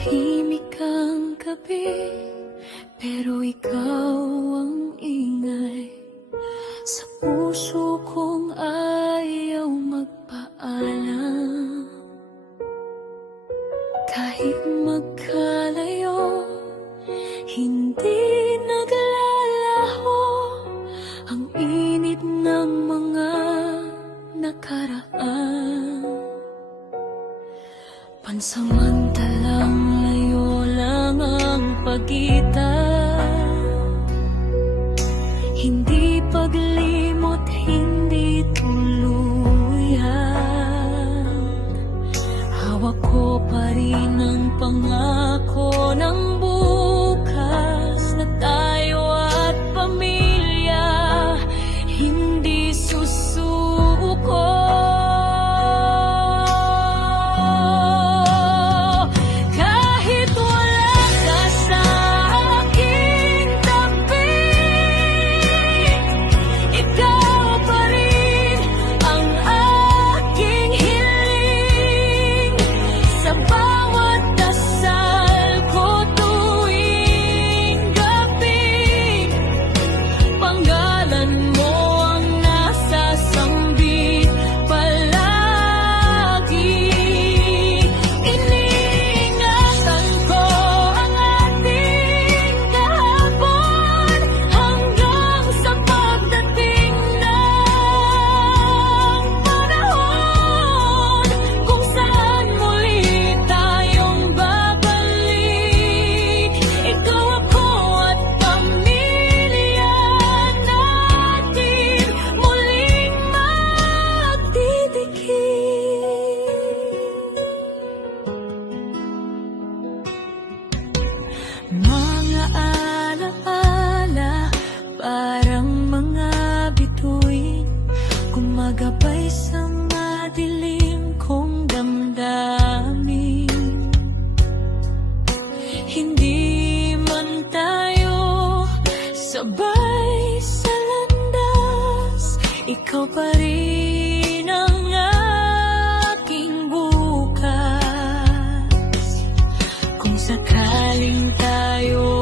Tahimik ang gabi, pero ikaw ang ingay sa puso kong ayaw magpaalam. Kahit magkalayo, hindi naglalaho ang init ng mga nakaraan. Pansamantalang layo lang ang pagitan, hindi paglimot, hindi tuluyan. Hawak ko pa rin ang pangako ng bukas na tayo at pamilya hindi susuko. Mga alaala, parang mga bituin, gumagabay sa madilim kong damdamin. Hindi man tayo sabay sa landas, ikaw pa rin ang aking bukas. Kung sakaling tayo